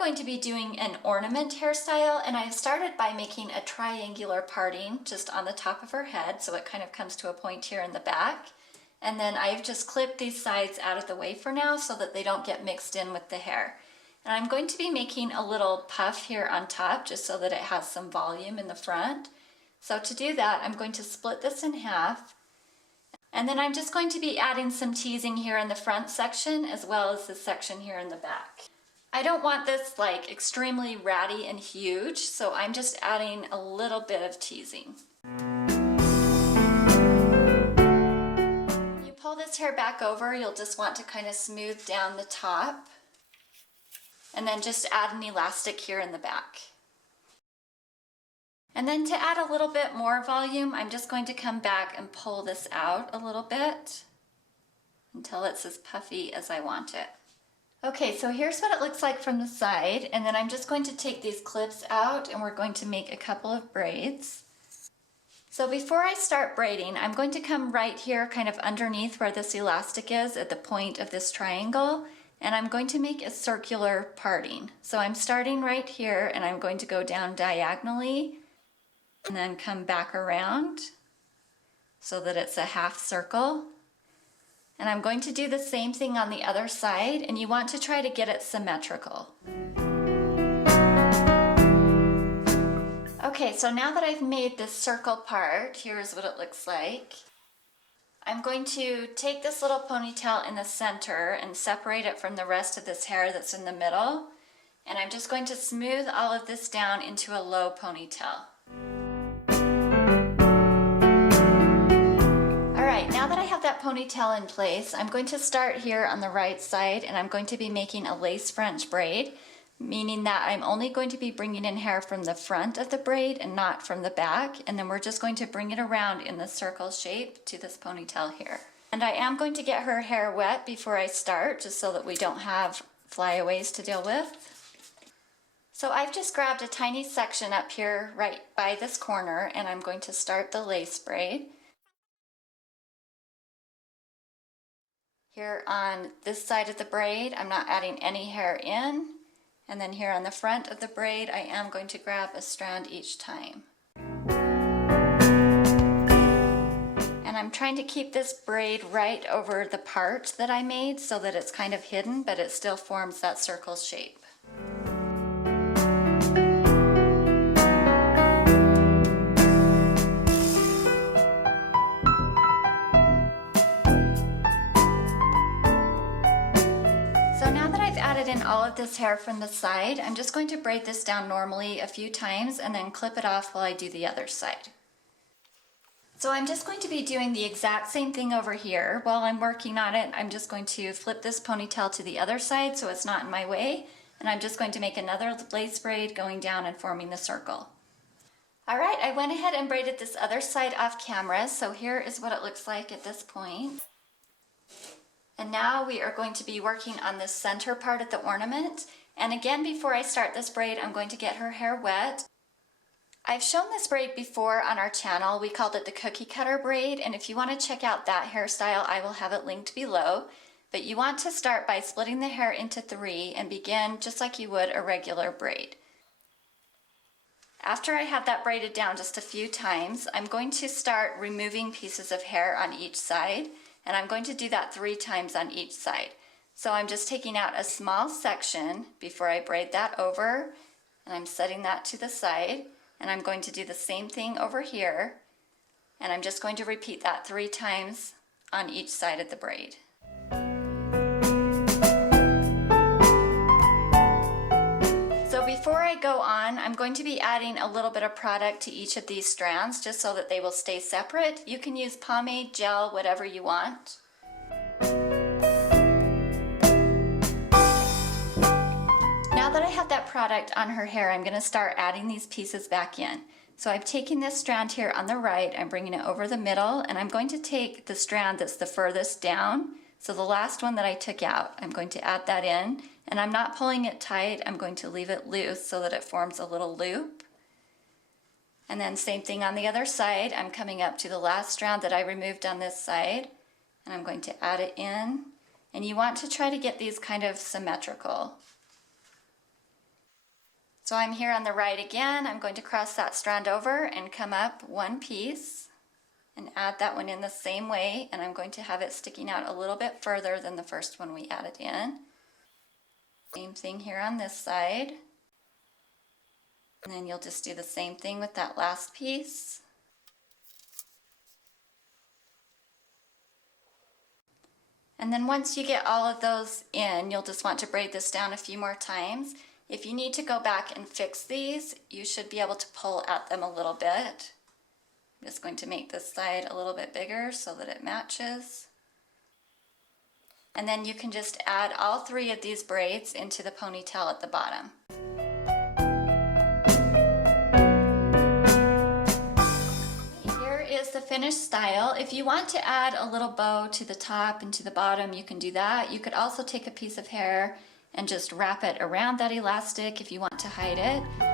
going to be doing an ornament hairstyle, and I've started by making a triangular parting just on the top of her head, so it kind of comes to a point here in the back. And then I've just clipped these sides out of the way for now so that they don't get mixed in with the hair. And I'm going to be making a little puff here on top just so that it has some volume in the front. So to do that, I'm going to split this in half. And then I'm just going to be adding some teasing here in the front section as well as this section here in the back. I don't want this like extremely ratty and huge, so I'm just adding a little bit of teasing. When you pull this hair back over, you'll just want to kind of smooth down the top and then just add an elastic here in the back. And then to add a little bit more volume, I'm just going to come back and pull this out a little bit until it's as puffy as I want it. Okay, so here's what it looks like from the side, and then I'm just going to take these clips out and we're going to make a couple of braids. So before I start braiding, I'm going to come right here kind of underneath where this elastic is at the point of this triangle, and I'm going to make a circular parting. So I'm starting right here and I'm going to go down diagonally and then come back around so that it's a half circle. And I'm going to do the same thing on the other side, and you want to try to get it symmetrical. Okay, so now that I've made this circle part, here's what it looks like. I'm going to take this little ponytail in the center and separate it from the rest of this hair that's in the middle. And I'm just going to smooth all of this down into a low ponytail. Now that I have that ponytail in place, I'm going to start here on the right side and I'm going to be making a lace French braid, meaning that I'm only going to be bringing in hair from the front of the braid and not from the back, and then we're just going to bring it around in the circle shape to this ponytail here. And I am going to get her hair wet before I start, just so that we don't have flyaways to deal with. So I've just grabbed a tiny section up here right by this corner and I'm going to start the lace braid. Here on this side of the braid, I'm not adding any hair in. And then here on the front of the braid, I am going to grab a strand each time. And I'm trying to keep this braid right over the part that I made so that it's kind of hidden, but it still forms that circle shape. In all of this hair from the side, I'm just going to braid this down normally a few times and then clip it off while I do the other side. So I'm just going to be doing the exact same thing over here. While I'm working on it, I'm just going to flip this ponytail to the other side so it's not in my way, and I'm just going to make another lace braid going down and forming the circle. Alright, I went ahead and braided this other side off camera, so here is what it looks like at this point. And now we are going to be working on this center part of the ornament. And again, before I start this braid, I'm going to get her hair wet. I've shown this braid before on our channel. We called it the cookie cutter braid. And if you want to check out that hairstyle, I will have it linked below. But you want to start by splitting the hair into 3 and begin just like you would a regular braid. After I have that braided down just a few times, I'm going to start removing pieces of hair on each side. And I'm going to do that 3 times on each side. So I'm just taking out a small section before I braid that over, and I'm setting that to the side, and I'm going to do the same thing over here, and I'm just going to repeat that 3 times on each side of the braid. So before I go on, I'm going to be adding a little bit of product to each of these strands just so that they will stay separate. You can use pomade, gel, whatever you want. Now that I have that product on her hair, I'm going to start adding these pieces back in. So I'm taking this strand here on the right, I'm bringing it over the middle, and I'm going to take the strand that's the furthest down. So the last one that I took out, I'm going to add that in. And I'm not pulling it tight, I'm going to leave it loose so that it forms a little loop. And then same thing on the other side, I'm coming up to the last strand that I removed on this side, and I'm going to add it in. And you want to try to get these kind of symmetrical. So I'm here on the right again. I'm going to cross that strand over and come up one piece and add that one in the same way, and I'm going to have it sticking out a little bit further than the first one we added in. Same thing here on this side. And then you'll just do the same thing with that last piece. And then once you get all of those in, you'll just want to braid this down a few more times. If you need to go back and fix these, you should be able to pull at them a little bit. I'm just going to make this side a little bit bigger so that it matches. And then you can just add all three of these braids into the ponytail at the bottom. Here is the finished style. If you want to add a little bow to the top and to the bottom, you can do that. You could also take a piece of hair and just wrap it around that elastic if you want to hide it.